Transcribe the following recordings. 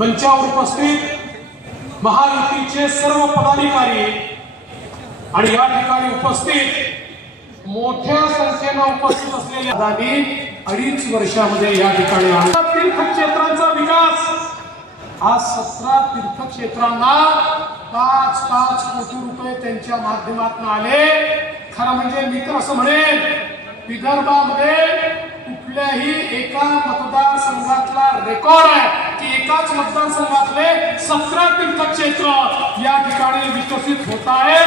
मंचावर उपस्थित महायुतीचे सर्व पदाधिकारी आणि या ठिकाणी उपस्थित मोठ्या संख्येनं उपस्थित असलेल्या आगामी अडीच वर्षामध्ये या ठिकाणी तीर्थक्षेत्रांचा विकास. आज सतरा तीर्थक्षेत्रांना पाच पाच कोटी रुपये त्यांच्या माध्यमातून आले. खरं म्हणजे मी तर असं म्हणेन विदर्भामध्ये कुठल्याही एका मतदारसंघातला रेकॉर्ड आहे. की एकाच मतदारसंघातले सतरा तीर्थक्षेत्र या ठिकाणी विकसित होत आहे.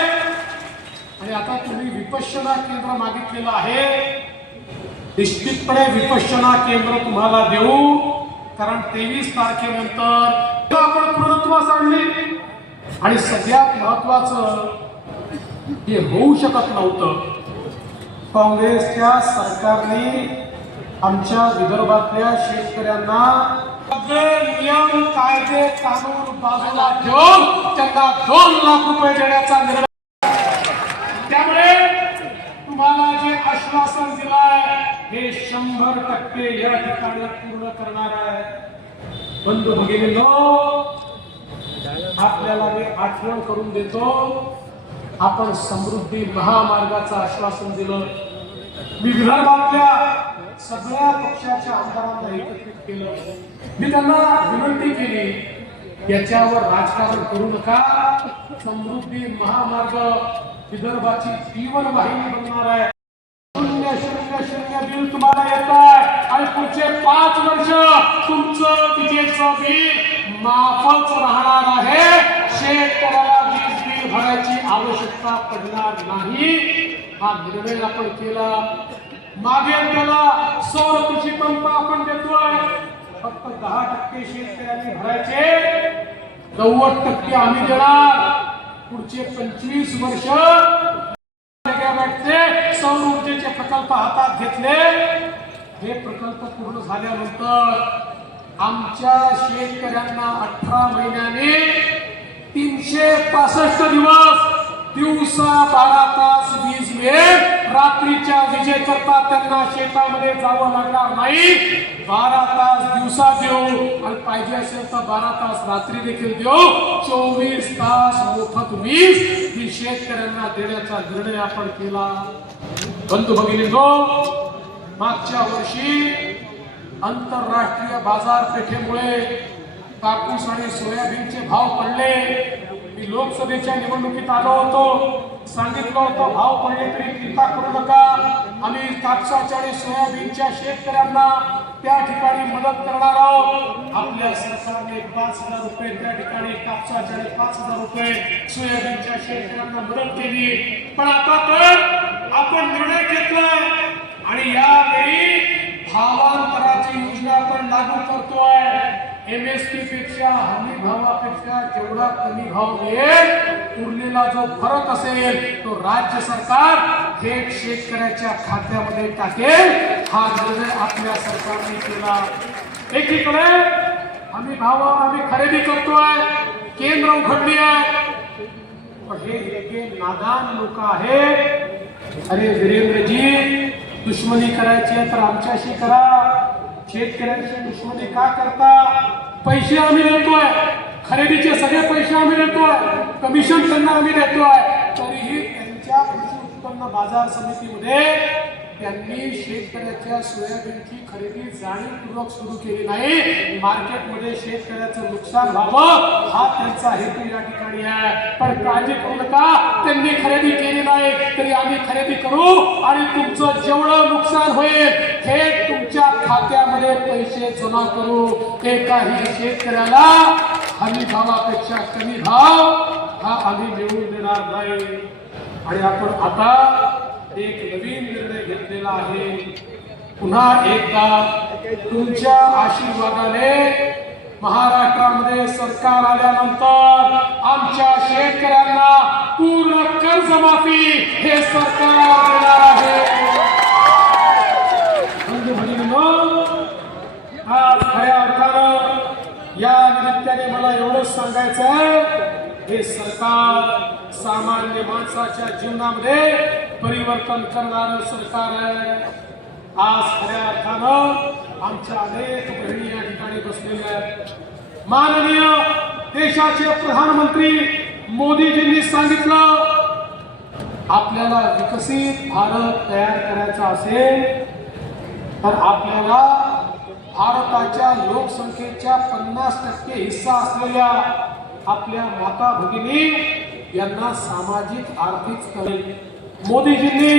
आणि आता तुम्ही विपश्यना केंद्र मागितलेलं आहे. निश्चितपणे विपश्यना केंद्र तुम्हाला देऊ कारण तेवीस तारखेनंतर आपण पूर्णत्वास आणली आणि सगळ्यात महत्वाचं हे होऊ शकत नव्हतं. काँग्रेसच्या सरकारने आमच्या विदर्भातल्या शेतकऱ्यांना ते नियम कायदे कानून बाजूला ठेवून त्यांना दोन लाख रुपये देण्याचा निर्णय त्यामुळे तुम्हाला जे आश्वासन दिलाय हे शंभर टक्के या ठिकाणी पूर्ण करणार आहे. बंधू भगिनींनो आपल्याला मी आठवण करून देतो आपण समृद्धी महामार्गाचं आश्वासन दिलं. मी विदर्भातल्या सगळ्या पक्षाच्या आमदारांना एकत्रित केलं. मी त्यांना विनंती केली याच्यावर राजकारण करू नका. समृद्धी महामार्ग विदर्भाची तीव्र वाहिनी बनणार आहे. शून्य शून्य शून्य बिल तुम्हाला येत आहे आणि पुढचे पाच वर्ष तुमचं विजेचं बिल माफच राहणार आहे. शेतकऱ्याला वीज बिल भरायची आवश्यकता पडणार नाही. हा निर्णय आपण केला. मागेल त्याला सौर कृषी पंप आपण देतोय. फक्त दहा टक्के शेतकऱ्यांनी भरायचे. नव्वद टक्के आम्ही देणार. पुढचे पंचवीस वर्ष सौर ऊर्जेचे प्रकल्प हातात घेतले. हे प्रकल्प पूर्ण झाल्यानंतर आमच्या शेतकऱ्यांना अठरा महिन्याने तीनशे पासष्ट दिवस दिवसा बारा तास वीज मिळेल. रात्रीच्या त्यांना शेतामध्ये जावं लागणार नाही. बारा तास दिवसा देऊ आणि पाहिजे असेल तर बारा तास रात्री देखील देऊ. चोवीस तास मोफत वीज ही शेतकऱ्यांना देण्याचा निर्णय आपण केला. बंधू भगिनींनो मागच्या वर्षी आंतरराष्ट्रीय बाजारपेठेमुळे कापूस आणि सोयाबीनचे भाव पडले. मी लोकसभेच्या निवडणुकीत आलो होतो. सांगितलं होतं भाव पडले तरी चिंता करू नका. आम्ही कापसाच्या आणि सोयाबीनच्या शेतकऱ्यांना त्या ठिकाणी मदत करणार आहोत. आपल्या सरकारने पाच हजार रुपये त्या ठिकाणी कापसाच्या आणि पाच हजार रुपये सोयाबीनच्या शेतकऱ्यांना मदत केली. पण आता तर आपण निर्णय घेतला आणि यावेळी भावांतराची योजना आपण लागू करतोय. एमएसपी पेक्षा हमी भावापेक्षा जेवढा कमी भाव मिळेल उरलेला जो फरक असेल तो राज्य सरकार थेट शेतकऱ्याच्या खात्यामध्ये टाकेल. हा निर्णय आपल्या सरकारने केला. एकीकडे आम्ही भावा आम्ही खरेदी करतोय केंद्र उघडली आहे. पण हे इतके नादान लोक आहेत. अरे वीरेंद्रजी दुश्मनी करायची तर आमच्याशी करा. शेतकऱ्यांची दुश्मनी का करता? पैसे आम्ही देतोय. खरेदीचे सगळे पैसे आम्ही देतोय. कमिशन त्यांना आम्ही देतोय. तरीही त्यांच्या कृषी उत्पन्न बाजार समितीमध्ये त्यांनी शेतकऱ्याच्या सोयाबीनची खरेदी जाणीवपूर्वक सुरू केली नाही. मार्केटमध्ये शेतकऱ्याचं नुकसान व्हावं हा त्यांचा हेतू या ठिकाणी आहे. पण काळजी करू नका. त्यांनी खरेदी केली नाही. तरी आम्ही खरेदी करू आणि तुमचं जेवढं नुकसान होईल हे तुमच्या खात्यामध्ये पैसे जमा करू एकाही शेतकऱ्याला हमी भावापेक्षा कमी भाव हा आम्ही मिळवून देणार नाही. आणि आपण आता एक नवीन निर्णय घेतलेला आहे. पुन्हा एकदा तुमच्या आशीर्वादाने महाराष्ट्रामध्ये सरकार आल्यानंतर आमच्या शेतकऱ्यांना पूर्ण कर्जमाफी हे सरकार देणार आहे बंधू भगिनींनो, आज खऱ्या अर्थानं या निमित्ताने मला एवढंच सांगायचं आहे हे सरकार सामान्य माणसाच्या जीवनामध्ये परिवर्तन करणारं सरकार आहे. आज खऱ्या अर्थानं आमच्या अनेक बहिणी या ठिकाणी बसलेल्या आहेत. माननीय देशाचे प्रधानमंत्री मोदीजींनी सांगितलं आपल्याला विकसित भारत तयार करायचा असेल तर आपल्याला भारताच्या लोकसंख्येच्या पन्नास टक्के हिस्सा असलेल्या आपल्या माता भगिनी यांना सामाजिक आर्थिक स्तरे. मोदीजींनी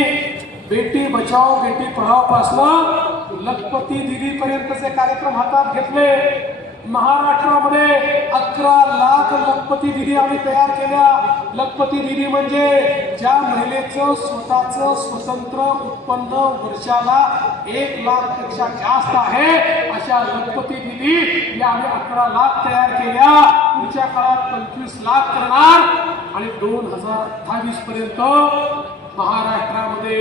बेटी बचाओ बेटी पढाओ पासून लखपती दिदीपर्यंतचे कार्यक्रम हातात घेतले. महाराष्ट्रामध्ये अकरा लाख लखपती दिदी आम्ही तयार केल्या. लखपती दिदी म्हणजे ज्या महिलेचं स्वतःचं स्वतंत्र उत्पन्न वर्षाला एक लाखपेक्षा जास्त आहे अशा लखपती दिदी या आम्ही अकरा लाख तयार केल्या. पुढच्या काळात पंचवीस लाख करणार. आणि दोन हजार अठ्ठावीस पर्यंत महाराष्ट्रामध्ये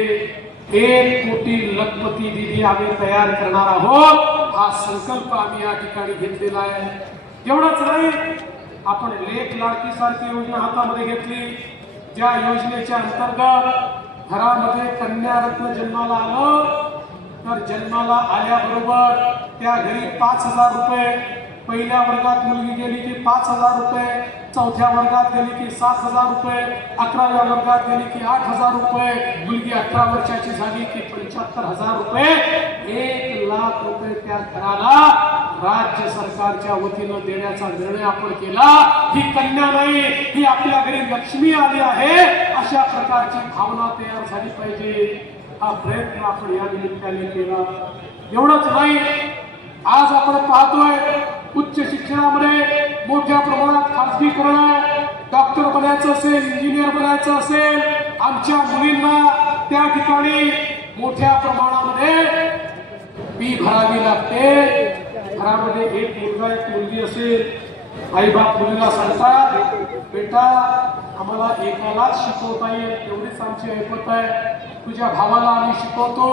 एक कोटी लखपती दिदी आम्ही तयार करणार आहोत. हा संकल्प आम्ही या ठिकाणी घेतलेला आहे. एवढंच नाही आपण लेख लाडकी सारखी योजना हातामध्ये घेतली. ज्या योजनेच्या अंतर्गत घरामध्ये कन्यारत्न जन्माला आलं तर जन्माला आल्याबरोबर त्या घरी पाच हजार रुपये पहिल्या वर्गात मुलगी गेली की पाच हजार रुपये चौथ्या वर्गात गेली की सात हजार रुपये अकराव्या वर्गात गेली की आठ हजार रुपये मुलगी अठरा वर्षाची झाली की पंच्याहत्तर हजार रुपये. एक लाख रुपये त्या घराला राज्य सरकारच्या वतीनं देण्याचा निर्णय आपण केला. ही कन्या नाही ही आपल्या घरी लक्ष्मी आली आहे. अशा प्रकारची भावना तयार झाली पाहिजे. हा प्रयत्न आपण या निमित्ताने केला. एवढंच नाही. आज आपण पाहतोय उच्च शिक्षणामध्ये मोठ्या प्रमाणात खासगीकरण डॉक्टर बनायचं असेल इंजिनियर बनायचं असेल आमच्या मुलींना त्या ठिकाणी मोठ्या प्रमाणामध्ये फी भरावी लागते. घरामध्ये एक मुलगा एक मुलगी असेल आई बाप मुलीला सांगतात बेटा आम्हाला एकालाच शिकवता येईल तेवढीच आमची ऐकत आहे. तुझ्या भावाला आम्ही शिकवतो.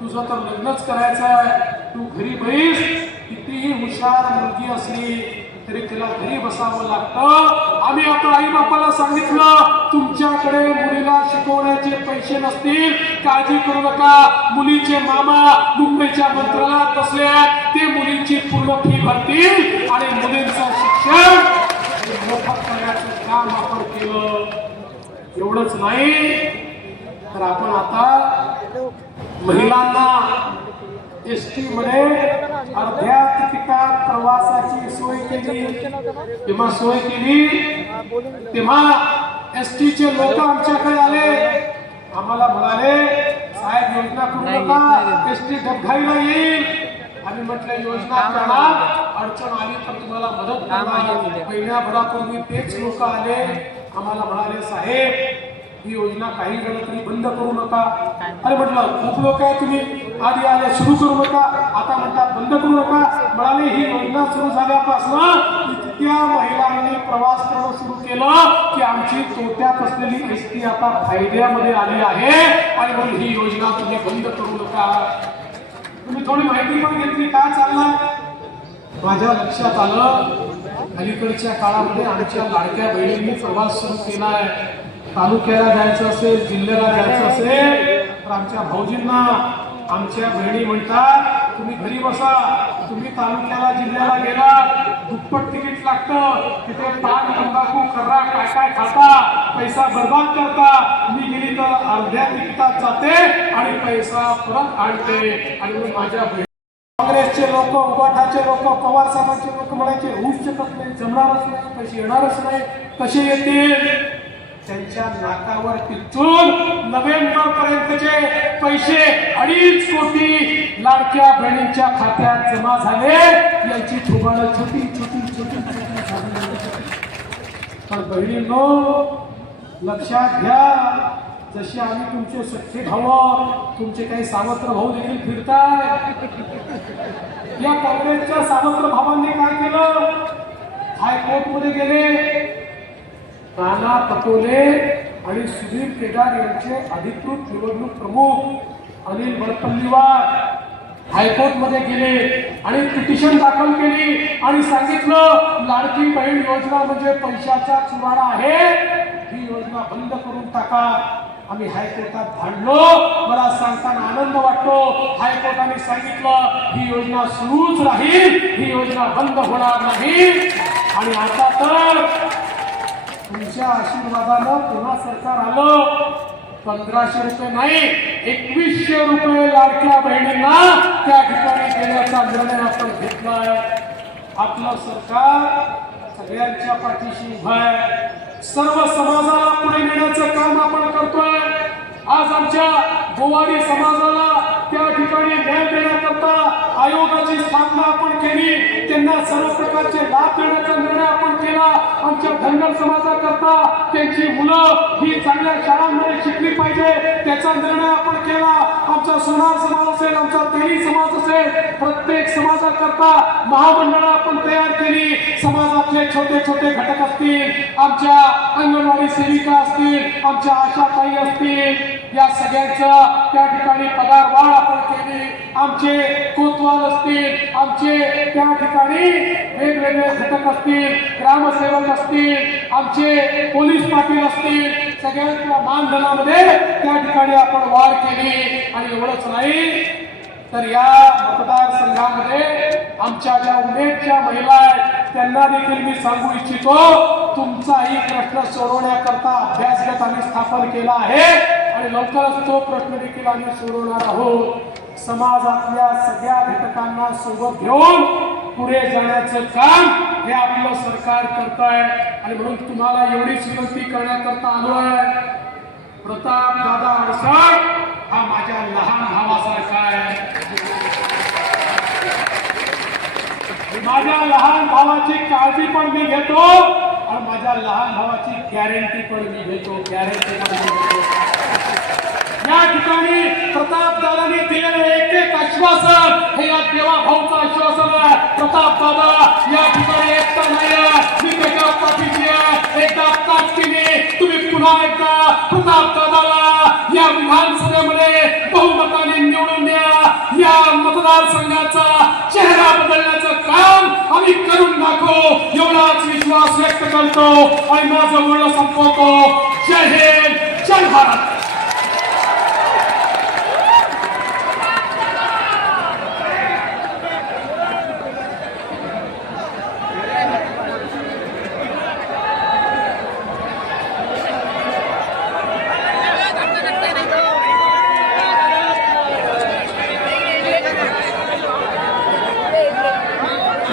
तुझं तर लग्नच करायचं आहे. तू घरी बैस कितीही हुशार मुलगी असली तरी तिला घरी बसावं लागतं. आम्ही आता आई बापाला सांगितलं तुमच्याकडे मुलीला शिकवण्याचे पैसे नसतील. काळजी करू नका. मुलीचे मामा मुंबईच्या मंत्रालयात बसले ते मुलींची पूर्ण फी भरतील आणि मुलींचं शिक्षण मोफत करण्याचं काम आपण केलं. एवढंच नाही. तर आपण आता महिलांना एस टी मध्ये अर्ध्या तिकिटात प्रवासाची सोय केली. तेव्हा सोय केली. तेव्हा एस चे लोक आमच्याकडे आले. आम्हाला म्हणाले साहेब योजना करू नका. एस टी डबघाईला येईल. आम्ही म्हटलं योजना करणार अडचण आली तर तुम्हाला मदत करणार. महिन्याभरापूर्वी तेच लोक आले. आम्हाला म्हणाले साहेब ही योजना काही झालं तरी बंद करू नका. अरे म्हटलं खूप लोक आहे तुम्ही. आधी आले सुरू करू नका. आता म्हणतात बंद करू नका. म्हणाले ही योजना सुरू झाल्यापासून इतक्या महिलांनी प्रवास करणं सुरू केलं की आमची तोट्यात असलेली एस टी आता फायद्यामध्ये आली आहे. आणि म्हणून ही योजना तुम्ही बंद करू नका. तुम्ही थोडी माहिती पण घेतली काय चाललंय? माझ्या लक्षात आलं अलीकडच्या काळामध्ये आमच्या लाडक्या बहिणींनी प्रवास सुरू केलाय. तालुक्याला जायचं असेल जिल्ह्याला जायचं असेल तर आमच्या भाऊजींना आमच्या बहिणी म्हणतात तुम्ही घरी बसा तुम्ही तालुक्याला जिल्ह्याला गेला दुप्पट तिकीट लागतं तिथे पान तंबाखू कर्रा काय काय खाता पैसा बर्बाद करता मी गेली तर अर्ध्या तिकिटात जाते आणि पैसा परत आणते. आणि मी माझ्या काँग्रेसचे लोक उबाठाचे लोक पवार साहेबांचे लोक म्हणायचे होऊच शकत नाही जमणारच नाही पैसे येणारच नाही कसे येतील? त्यांच्या नाकावर तिथून नोव्हेंबर पर्यंतचे पैसे अडीच कोटी लाडक्या बहिणींच्या खात्यात जमा झाले. यांची थोबाडं छोटी छोटी छोटी पण झाली. तर बहिणींनो लक्षात घ्या जसे आम्ही तुमचे सख्खे भाऊ तुमचे काही सावत्र भाऊ देखील फिरताय या काँग्रेसच्या सावत्र भावांनी काय केलं? हायकोर्टमध्ये गेले. नाना पटोले आणि सुधीर केदार यांचे अधिकृत निवडणूक प्रमुख अनिल बडपल्लीवार हायकोर्टमध्ये गेले आणि पिटिशन दाखल केली आणि सांगितलं लाडकी बहीण योजना म्हणजे पैशाचा चुराडा आहे. ही योजना बंद करून टाका. आम्ही हायकोर्टात भांडलो. मला सांगताना आनंद वाटतो. हायकोर्टाने सांगितलं ही योजना सुरूच राहील. ही योजना बंद होणार नाही. आणि आता तर तुमच्या आशीर्वादानं पुन्हा सरकार आलं. पंधराशे रुपये नाही एकवीसशे रुपये लाडक्या बहिणींना त्या ठिकाणी देण्याचा निर्णय आपण घेतलाय. आपलं सरकार सगळ्यांच्या पाठीशी उभं आहे. सर्व समाजाला पुढे नेण्याचं काम आपण करतोय. आज आमच्या गोवारी समाजाला करता आयोगाची स्थापना आपण केली. त्यांना सर्व प्रकारचे लाभ देण्याचा निर्णय आपण केला. आमच्या धनगर समाजाकरता त्यांची मुलं ही चांगल्या शाळांमध्ये शिकली पाहिजे. त्याचा निर्णय आपण केला. आमचा सोनार समाज असेल आमचा तेली समाज असेल प्रत्येक समाजाकरता महामंडळ आपण तयार आमचे छोटे छोटे घटक असतील आमच्या अंगणवाडी सेविका असतील आमच्या आशाताई असतील या सगळ्यांचं त्या ठिकाणी पगार वाढ आपण केली. आमचे कोतवाल असतील आमचे त्या ठिकाणी वेगवेगळे घटक असतील ग्रामसेवक असतील आमचे पोलीस पाटील असतील सगळ्यांच्या मानधनामध्ये त्या ठिकाणी आपण वाढ केली. आणि एवढंच नाही तर या मतदारसंघामध्ये आमच्या ज्या उमेदच्या महिला आहेत त्यांना देखील मी सांगू इच्छितो तुमचाही प्रश्न सोडवण्याकरता अभ्यासगट आम्ही स्थापन केला आहे आणि लवकरच तो प्रश्न देखील आम्ही सोडवणार आहोत. समाजातल्या सगळ्या घटकांना सोबत घेऊन पुढे जाण्याचं काम हे आपलं सरकार करत आहे आणि म्हणून तुम्हाला एवढीच विनंती करण्याकरता आलो आहे. प्रताप दादा अडसळ हा माझ्या लहान भावासारखा आहे. माझ्या लहान भावाची काळजी पण मी घेतो आणि माझ्या लहान भावाची गॅरंटी पण मी घेतो. गॅरंटी पण मी घेतो. या ठिकाणी प्रताप दादांनी दिलेलं एक एक आश्वासन हे या देवा भाऊचं आश्वासन आहे. प्रताप दादा या ठिकाणी काम आम्ही करून दाखवू एवढाच विश्वास व्यक्त करतो आणि माझं बोलणं संपवतो जय हिंद जय भारत